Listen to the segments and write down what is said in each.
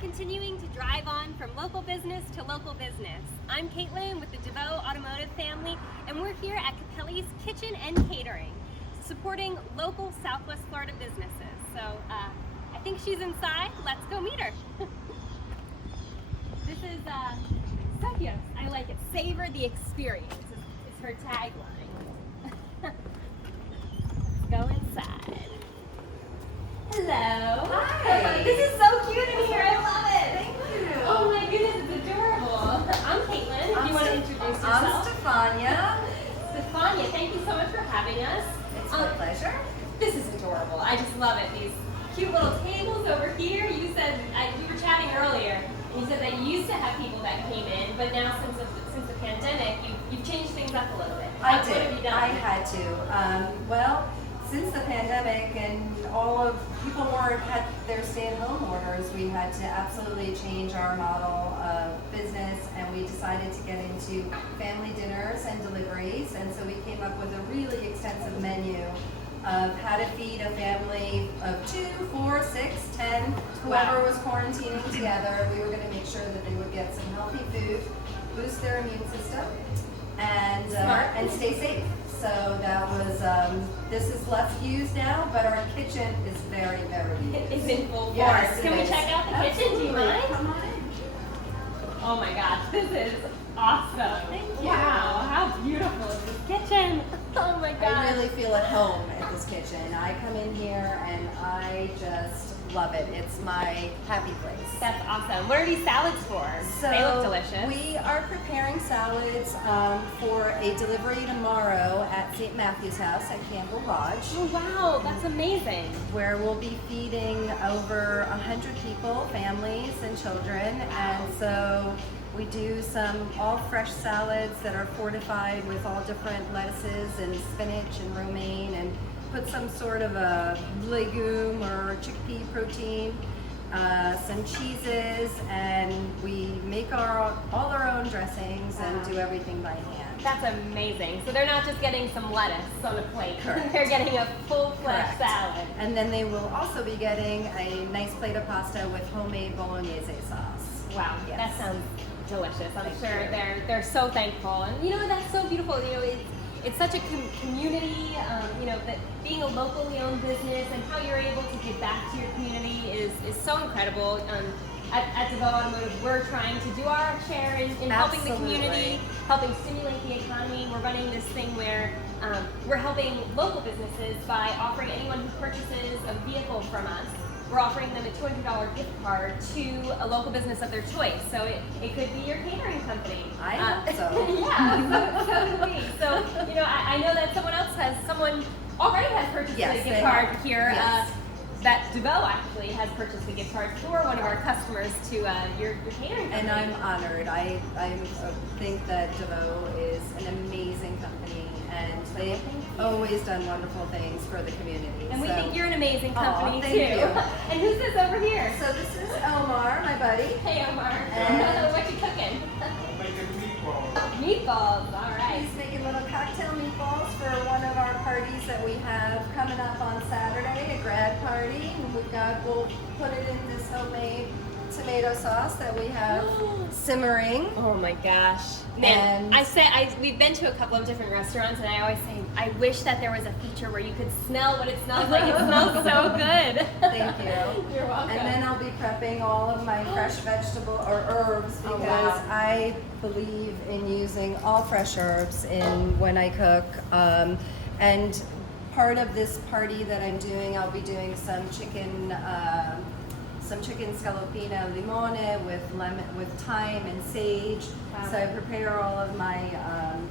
continuing to drive on from local business to local business. I'm Kaitlyn with the Devoe Automotive family, and we're here at Cappelli's Kitchen and Catering, supporting local Southwest Florida businesses. So I think she's inside. Let's go meet her. This is so cute. I like it. Savor the experience is her tagline. Let's go inside. Hello. Hi. This is so cute in here. I love it. Thank you. Oh my goodness, it's adorable. I'm Kaitlyn. If you want to introduce yourself. I'm Stefania. Stefania, thank you so much for having us. It's my pleasure. This is adorable. I just love it. These cute little tables over here. You said, we were chatting earlier, and you said that you used to have people that came in, but now since the pandemic, you've changed things up a little bit. I What did. have you done? I had to. Well, since the pandemic and all of people had their stay-at-home orders, we had to absolutely change our model of business, and we decided to get into family dinners and deliveries. And so we came up with a really extensive menu of how to feed a family of 2, 4, 6, 10, whoever was quarantining together. We were going to make sure that they would get some healthy food, boost their immune system, and stay safe. So that was, this is less used now, but our kitchen is very, very used. It's in full force. Yes, Can we check out the kitchen? Do you mind? Come on in. Oh my gosh, this is awesome. Thank you. Wow, how beautiful is this kitchen? Oh my gosh. I really feel at home at this kitchen. I come in here and I just love it. It's my happy place. That's awesome. What are these salads for? They look delicious. We are preparing salads for a delivery tomorrow at St. Matthew's House at Campbell Lodge, Oh wow, that's amazing. where we'll be feeding over 100 people, families and children. And so we do some all fresh salads that are fortified with all different lettuces and spinach and romaine, and put some sort of a legume or chickpea protein, some cheeses, and we make all our own dressings and do everything by hand. That's amazing. So they're not just getting some lettuce on a plate. Correct. They're getting a full-fledged Correct. salad. And then they will also be getting a nice plate of pasta with homemade bolognese sauce. Wow, Yes. that sounds delicious. I'm Thank sure you. they're so thankful. And you know, that's so beautiful. You know, it's such a community, you know, that being a locally owned business and how you're able to give back to your community is so incredible. At Devoe Automotive, we're trying to do our share in helping the Absolutely. community, helping stimulate the economy. We're running this thing where we're helping local businesses by offering anyone who purchases a vehicle from us, we're offering them a $200 gift card to a local business of their choice. So it could be your catering company. I hope so. Yeah, so do we. So, you know, I know that someone already has purchased Yes, a gift they card have. here. Yes. That Devoe actually has purchased a gift card for one of our customers to your catering company. And I'm honored. I think that Devoe is an amazing company, and they've always done wonderful things for the community. And we So- think you're an amazing company thank too. you. And who's this over here? So this is Omar, my buddy. Hey Omar. And- What you cooking? Making meatballs. Meatballs. All right. He's making little cocktail meatballs for one of our parties that we have coming up on Saturday, a grad party. And we'll put it in this homemade tomato sauce that we have simmering. Oh my gosh. And- And we've been to a couple of different restaurants, and I always say, I wish that there was a feature where you could smell what it smells like. It smells so good. Thank you. You're welcome. And then I'll be prepping all of my fresh vegetable or herbs, Oh, because wow. I believe in using all fresh herbs when I cook. And part of this party that I'm doing, I'll be doing some chicken scaloppino limone with thyme and sage. Wow. So I prepare all of my,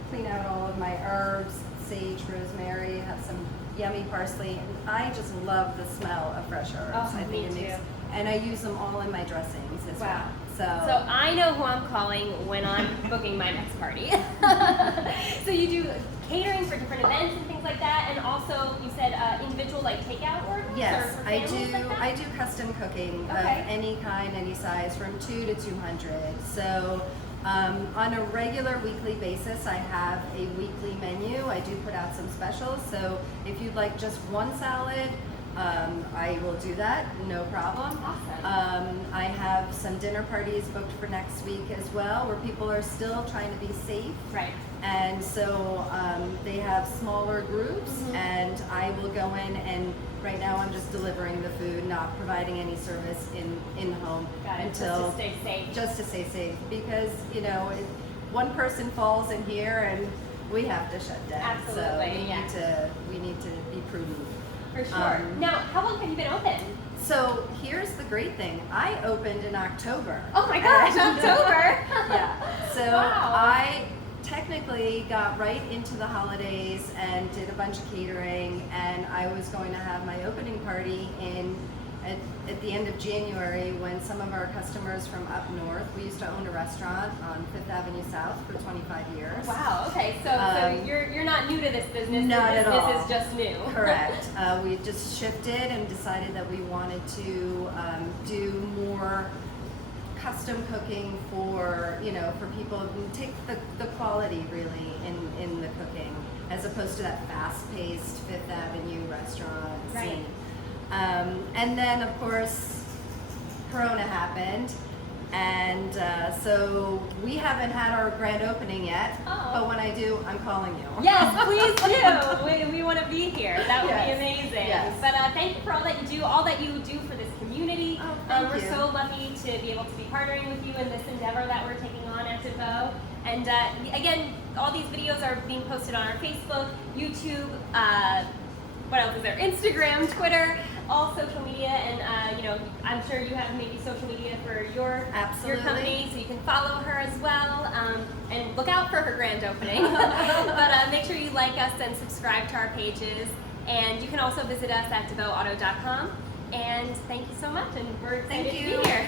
clean out all of my herbs, sage, rosemary, have some yummy parsley. And I just love the smell of fresh herbs. Oh, I me think it makes, too. and I use them all in my dressings as Wow. well. So I know who I'm calling when I'm booking my next party. So you do catering for different events and things like that, and also you said individual like takeout orders? Yes, or for I families do. like that? I do custom cooking Okay. of any kind, any size, from 2 to 200. So on a regular weekly basis, I have a weekly menu. I do put out some specials. So if you'd like just one salad, I will do that, no problem. Awesome. I have some dinner parties booked for next week as well, where people are still trying to be safe. Right. And so they have smaller groups, and I will go in, and right now I'm just delivering the food, not providing any service in home Got it. until Just to stay safe. just to stay safe, because one person falls in here and we have to shut down. Absolutely, So we need to be prudent. For sure. Now, how long have you been open? So here's the great thing. I opened in October. Oh my gosh, October! Yeah. So Wow. I technically got right into the holidays and did a bunch of catering, and I was going to have my opening party at the end of January, when some of our customers from up north, we used to own a restaurant on 5th Avenue South for 25 years. Wow. Okay. So you're not new to this business. Not this at all. This is just new. Correct. We just shifted and decided that we wanted to do more custom cooking for people who take the quality really in the cooking, as opposed to that fast-paced Fifth Avenue restaurant Right. scene. And then of course Corona happened, and so we haven't had our grand opening yet. Oh. But when I do, I'm calling you. Yes, please do. We want to be here. That would be Yes. amazing. Yes. But thank you for all that you do for this community. Oh, thank We're you. so lucky to be able to be partnering with you in this endeavor that we're taking on at Devoe. And again, all these videos are being posted on our Facebook, YouTube, what else is there? Instagram, Twitter, all social media, and I'm sure you have maybe social media for your company, so you can follow her as well, and look out for her grand opening. But make sure you like us and subscribe to our pages, and you can also visit us at devoeauto.com. And thank you so much, and we're excited Thank to you. be here.